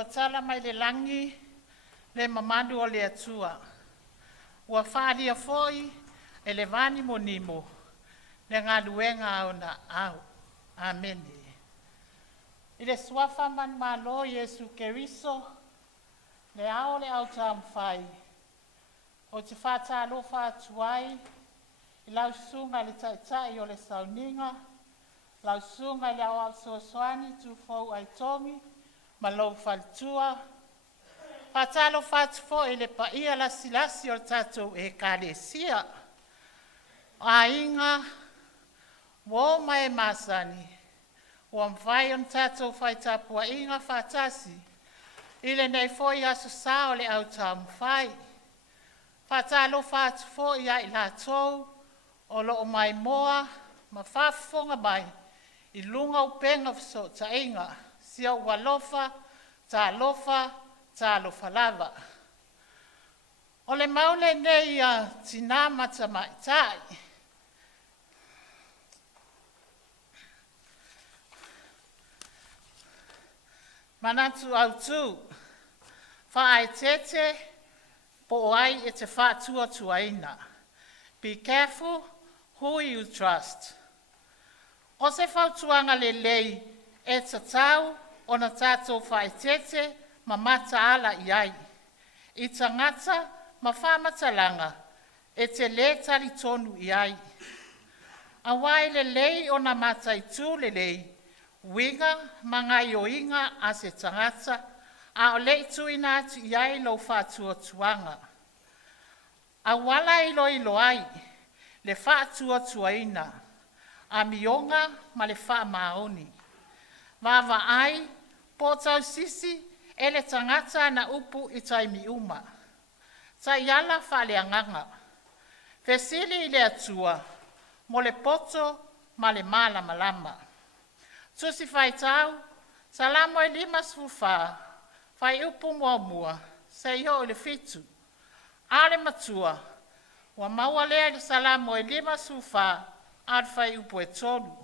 Ua tala mai le langi le mamanu o le atua. Ua whaalia foi e le vani monimo le ngā luenga o na au. Amen. I le suafa man malo Yesu Keriso le ao le au Taumafai. O te whata alofa atuai i lau sunga le Tama'ita'i o le Sauniga, lau sunga le au soasoani tu fau ai tongi, ma lou falitua. Patalo fatu fo e le paia la silasi o tatou e kalesia. A inga, wo mai masani, o mwhai on tatou fai tapua inga fatasi, ile nei fo i aso sao le au Taumafai. Patalo fatu fo i ai latou, o loo mai moa, ma fafonga mai, i lunga upenga fiso ta inga, sia walofa, ta lofa lava. O le maule nei a Tinā ma Tama'ita'i. Manatu Autu, whaaetete po ai e te whaatua tuaina. Be careful who you trust. O se whautuanga le lei e tatau o na tātou whaetete ma mata ala i ai. I tangata ma whamatalanga e te le tali tonu i ai. A wai le lei o na mata i tū le lei, winga ma ngai o inga a se tangata, a o le tu ina atu i ai lo whātua tuanga. A wala ilo ai, le whātua tuaina, a mionga ma le wha maoni. Wawa ai, po tau sisi, e le tangata na upu i taimi uma. Ta iala wha le anganga. Fesili i le atua, mo le poto ma le mala malama. Tusi whai tau, salamo e lima sufa, whai upu mua, se iho le fitu. Ale Matua, wa maua lea le salamo e lima sufa, ad whai upu e tolu.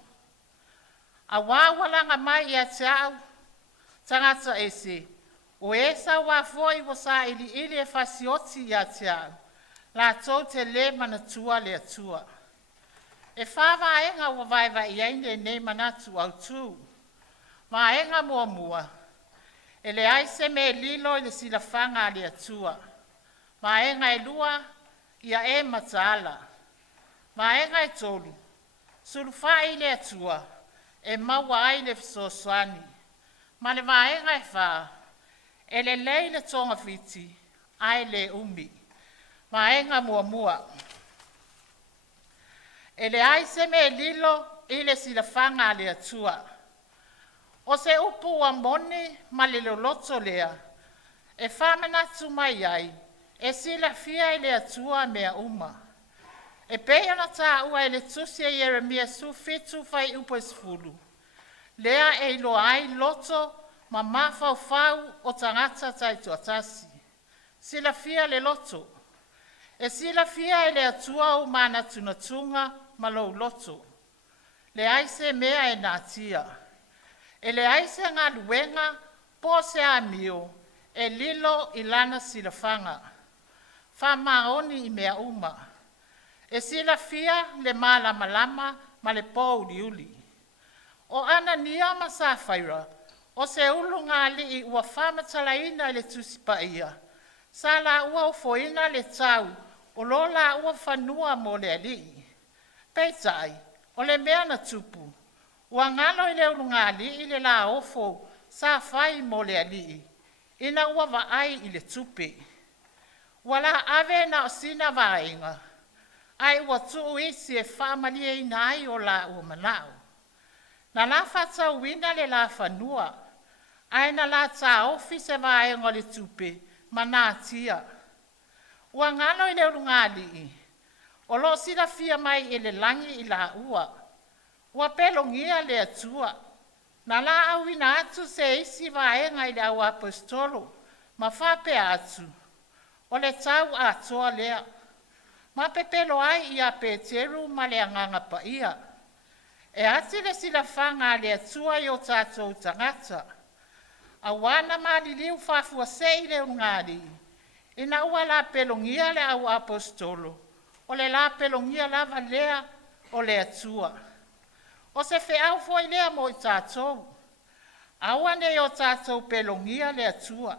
A wawalanga mai i a te au, tangata ese, o esa wa foi wa sa ili e fasioti i a te au, latou te le manatua le atua. E whawa enga wa vaiva i aine nei Manatu Autu, ma enga mua, e le aise me lilo i le silafanga le atua, ma enga e lua i a e mataala, ma enga e tolu, sulufa i le atua, e maua ai le fisosoani, ma le vaenga e wha, e le lei le tonga fiti, ai le umi, vaenga mua. E le aise me lilo i le silafanga le atua. O se upu wa moni ma le loto lea, e whamenatu mai ai, e sila fia i le atua mea uma. E pei ana tā ua e le tusia Yeremia su fitu fai upo esfulu. Lea e ilo ai loto ma mawhau o tangata tai tuatasi. Sila fia le loto. E sila fia e le atua o manatu natunga ma lou loto. Le aise mea e nātia. E le aise ngā luenga po se amio e lilo ilana silafanga. Wha maoni i mea uma. E sila fia le malama ma le pō uli. O ana nia ma sa whaira, o se ulu ngā li i ua whamatalaina le tusipaia. Sa la ua ufoina le tau, o lo la ua whanua mo le ali. Peitai, o le mea na tupu. Ua ngalo i le ulu ngā li i le la ofo sa whai mo le ali. Ina ua vaai i le tupe. Ua la ave na o sina vaenga. Ai ua tuu isi e whaamalia i nai o la ua manao. Na la whata wina le la whanua. Ai na la tā ofi se vaenga le tupe, ma nā tia. Ua ngano i le urungali i. O lo sila fia mai i le langi i la ua. Ua pelongia le atua. Na la awina atu se isi vaenga i le au apostolo, ma whape atu. O le tau atoa lea. Ma pepelo ai i a Peteru ma le anganga pa ia. E ati le sila whanga le atua i o tātou tangata. Awana maliliu fafua sei le ngari. Ina ua la pelongia le au apostolo. O le la pelongia lava lea o le atua. O se fe au foi lea mo i tātou. Aua ne o tātou pelongia le atua.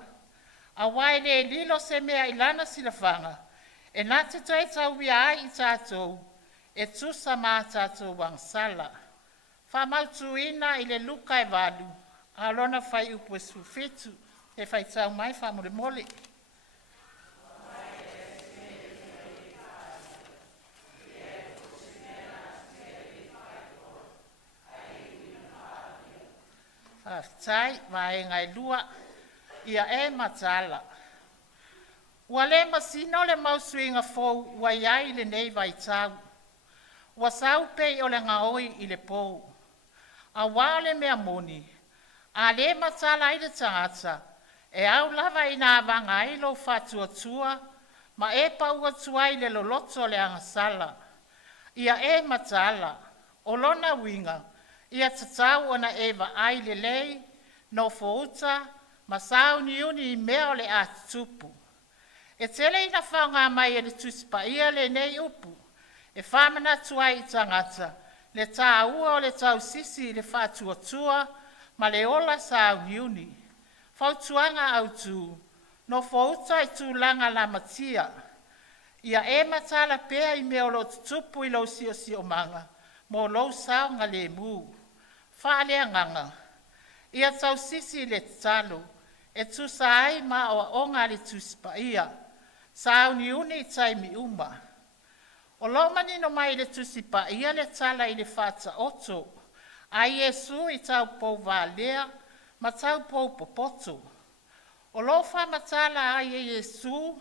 Awai le lilo se mea ilana silafanga. E nate toi tau ia ai i tātou. E tusa mā tātou wangsala. Whamautu ina i le luka e walu. Alona fai upu e sufitu. E fai tau mai whamure mole. Tai vai ngai lua ia e matala. Ua le masino le mausuinga fou ua iai le nei vai tau. Ua sau pei o le ngaoi i le pou. A wale mea moni. A le matala i le tangata. E au lava i nā vanga i lo fatuatua. Ma e pa ua tuai le loloto le angasala. Ia e matala. O lona winga. Ia tatau ona ewa ai le lei, no fouta, ma sauni uni i mea o le atutupu. E tele ina whaunga mai e le tuspa ia le nei upu. E whamana tuai i tangata, le tā ua o le tau sisi le whatuatua, ma le ola sauni uni. Whautuanga autu, no fouta i tūlanga la matia. Ia e matala pea i mea o lo tutupu i lo si o manga, mo lo saunga le mū. Whaalea nganga. Ia tau sisi le talo. E tu ai ma o onga le tuspa ia. Sauni uni taimi uma. O lo manino mai le tusipa ia le tala i le fata oto. A Yesu i tau pou valea, ma tau pou popoto. O lo fa matala a Yesu,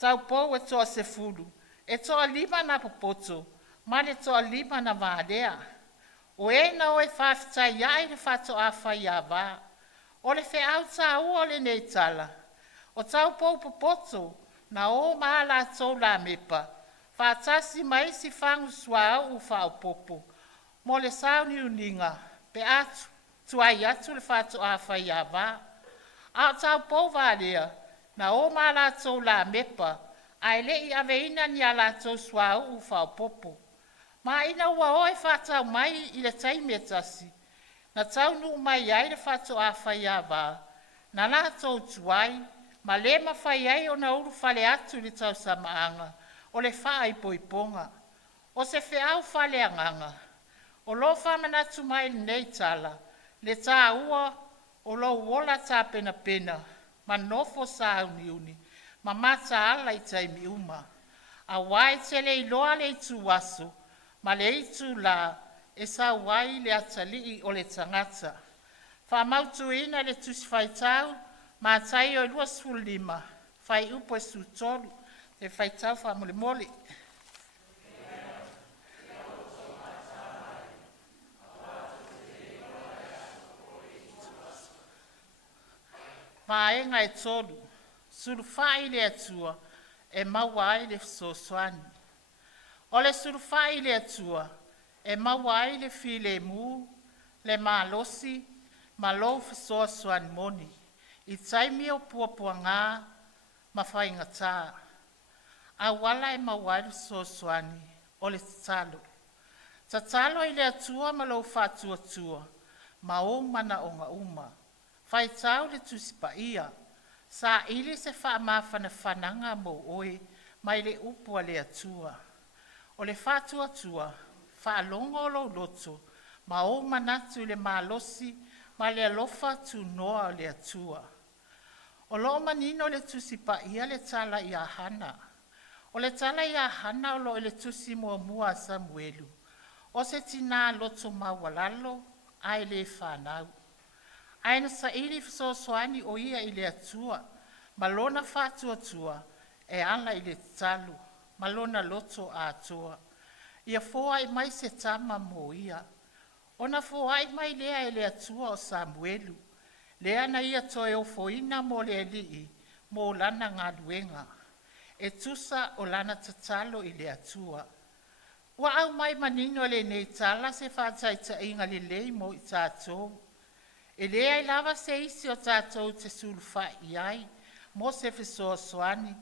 tau pou e toa se fulu. E toa lima na popoto, ma le toa lima na valea. O e na o e whawhitai iai le whato a whai a wā. O le whi au tā ua le nei tala. O tau pou popoto, na o maa la tau la mepa. Whātasi mai si whangu sua au u whao popo. Mo le sauni uninga, pe atu, tuai atu le whato a whai a wā. A tau pou wālea, na o maa la tau la mepa. Ai le i aveina ni a la tau sua au u whao popo. Ma ina ua oe whātau mai i le taime tasi. Na tau nu mai ai le whātau a whai a wā. Na la tau tuai, ma le ma whai ai o na uru whale atu le tau samaanga. O le wha i poiponga. O se whiau whale anganga. O lo whamanatu mai le nei tala. Le tā ua o lo wola tā pena pena. Ma nofo sa uni. Ma mata ala i taimi uma. A wai tele i loa le i tu waso. Ma le itu la e sa wai le atali o le tangata. Whamautu ina le tusi whaitau, ma tai o lua sulima, whai upo e su tolu, te whaitau whamole mole. Vaenga e tolu, suru whai le atua, e mawai le sosoani. O le surufai le atua, e mawai le file mu, le malosi, malo fisoa suan moni. I taimi o puapua ngā, mawhai ngata. A wala e mawai le sosuani, o le tatalo. Tatalo i le atua malo fatua tua, ma o mana o nga uma. Whai tau le tusipa ia, sa ili se wha mawhana whananga mo oe, mai le upua le atua. O le whātua tua, whaalongo lo loto, ma o manatu le malosi, ma le alofa tu noa le atua. O lo manino le tusipa ia le tala i ahana. O le tala i ahana o lo le tusi mua mua Samuelu. O se Tinā loto mawalalo, ai le whanau. Aina sa ili fisosoani o ia i le atua, ma lona whātua tua, e ala i le talu. Malona loto a Atua. Ia foa i mai se tama mo ia. Ona foa i mai lea e le Atua o Samuelu. Lea na ia toe o foina mo le lii, mo lana ngā luenga. E tusa o lana tatalo i le Atua. Wa au mai manino le nei tala se whātaita inga le lei mo i tātou. E lea I lava se isi o tātou te sulwhai ai, mo se fesoasoani,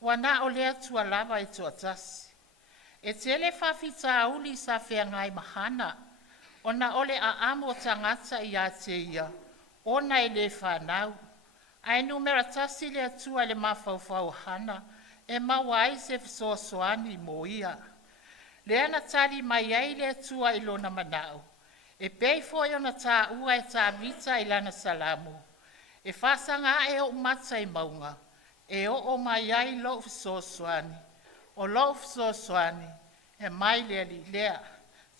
wana o lea tua lava I tua tasi. E tele whawhita uli sa whiangai mahana, ona ole a amo tangata I a te ia, ona I le whanau. Ai numera tasi le atua le mawhauwhau hana, e mawai se fesoasoani mo ia. Le ana tali mai ai le atua I lona manau. E pei foi ona tā ua e tā vita I lana salamu. E whasanga e o mata I maunga. E o mai ai lo fesoasoani. O lo fesoasoani. E mai lea li lea.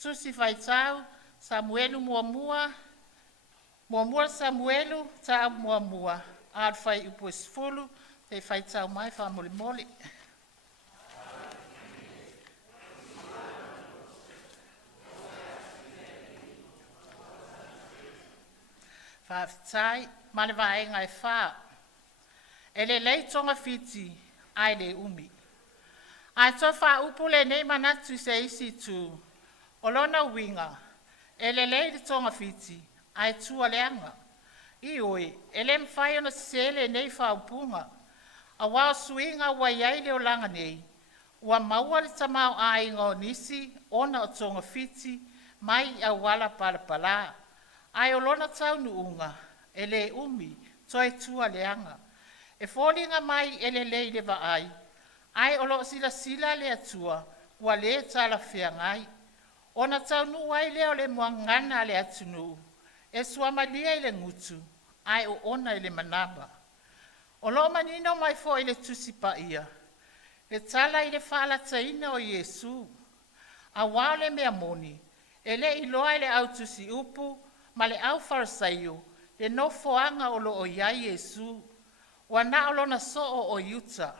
Tusi vai tau, Samuelu mua. Mua Samuelu, tā mua. Ad fai upo esfulu, te fai tau mai wha moli. Whawhitai, male waenga e wha. E le leitonga fiti, ai le umi. Ai to wha upu le nei manatu se isi tu. O lona winga, e le leitonga fiti, ai tua leanga. I oi, e le mwhai ona sele nei wha upunga. A wao suinga wa iai leo langa nei. Ua maua le tamau a ingo nisi, ona o tonga fiti, mai a wala pala. Ai o lona tau nuunga, e le umi, toi tua leanga. E fōlinga mai e le vaai. Ai o lo sila le atua, ua le tala whiangai. Ona tau nuai leo le muangana le atunu. E suamalia I le ngutu, ai o ona I le manaba. O lo manino mai fo I le tusipa ia. Le tala I le whaala taina o Yesu. A wao le mea moni, e le iloa I le autusi upu, ma le au farisaio, le no foanga o lo o iai Yesu, wana o lona so o yuta.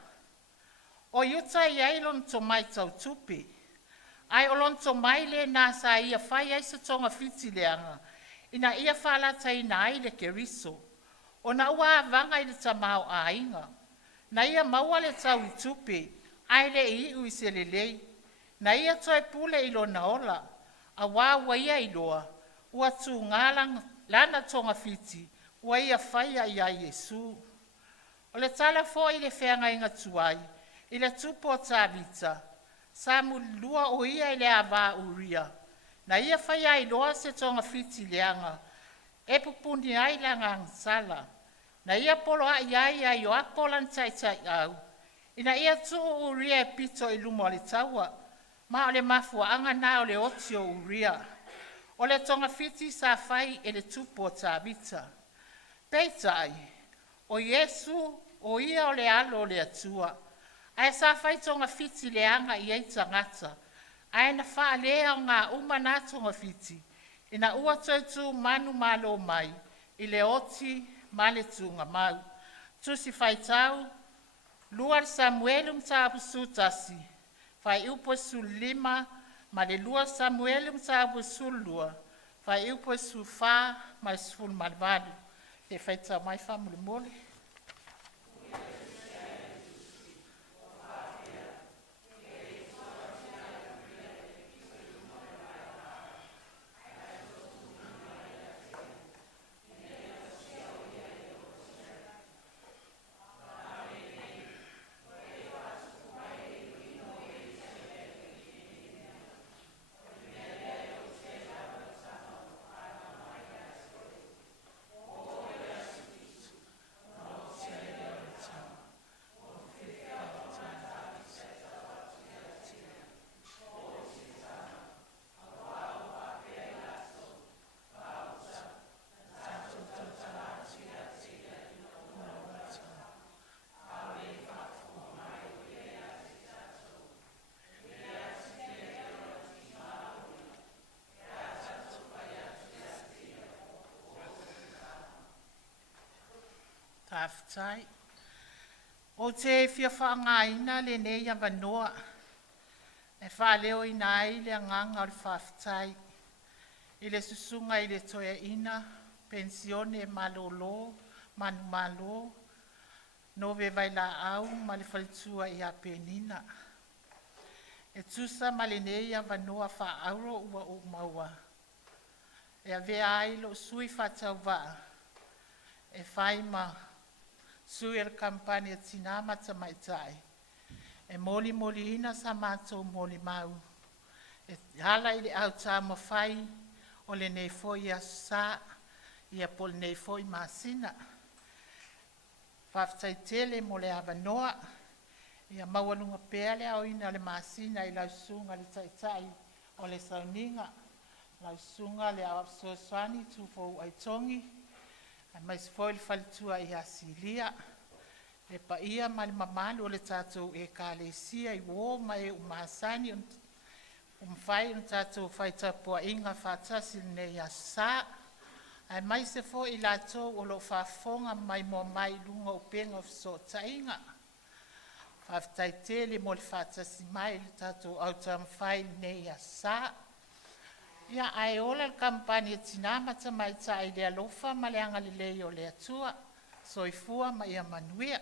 O yuta iai lon to mai tau tupi. Ai o lon to mai le nasa ia whai ai sa tonga fiti leanga, ina ia whalata I na ai le keriso. O na ua vanga I le tamau a inga. Na ia maua le tau I tupi, ai le I ui se le lei. Na ia toi pule I lona ola, a wā ia I loa. Ua tu ngalang lana tonga fiti, ua ia whaia ia Yesu. O le tala fo I le whenga inga tuai, I le tupo o tāvita, samu lua o ia I le awa uria. Na ia whaia I loa se tonga fiti leanga, e pupuni ai langa Selā. Na ia polo a ia o apolan tai au. Ina ia tu uria e pito I lumo le taua, ma o le mafua anga na o le oti o uria. O le tonga fiti sa fai e le tupo ta vita. Peitai, o Yesu, o ia o le alo o le atua. Ai sa fai tonga fiti le anga I eita ngata. Ai na faa lea o ngā umana tonga fiti. Ina ua toitu manu malo mai. I le oti male tunga mau. Tusi fai tau, luar Samuelum ta apusu tasi. Fai upo su lima, ma le lua Samuelum ta apusu lua. Fai upo su fa, ma su malvadu. Te fai tau mai fa mole. Taftai. O te fia whaangaina le nei a wanoa. E whaleo I nai le anganga o le whaftai. I le susunga I le toia ina, pensione e malolo, malo, no ve vai la au, ma le whalitua I a penina. E tusa ma le nei a wanoa wha auro ua o maua. E a vea ai lo sui whatau waa. E whai ma sui ar Kamupani e Tinā ma Tama'ita'i. E moli moli ina sa mātou moli mau. E hala i le au Taumafai o le nei foi a sa ia pol nei foi masina. Whaftai tele mo le avanoa ia maualunga pea le au ina le masina i lausunga le taitai o le Sauniga. Lausunga le au apsoaswani tufou aitongi. A mai se foi le falitua i asilia. Le pa ia ma le mamalu o le tātou e kālesia i wō ma e umasani umwhai un tātou whai tapua inga whātasi nei a sā. Ai mai se fo i latou o lo whafonga mai mo mai lunga o penga o fasiota inga. Whaftai tele mo le whātasi mai le tātou au Taumafai nei a sā. Ia ai ola le Kamupani e Tinā ma Tama'ita'i le alofa ma le anga le lei o le Atua. Soifua ma ia manuia.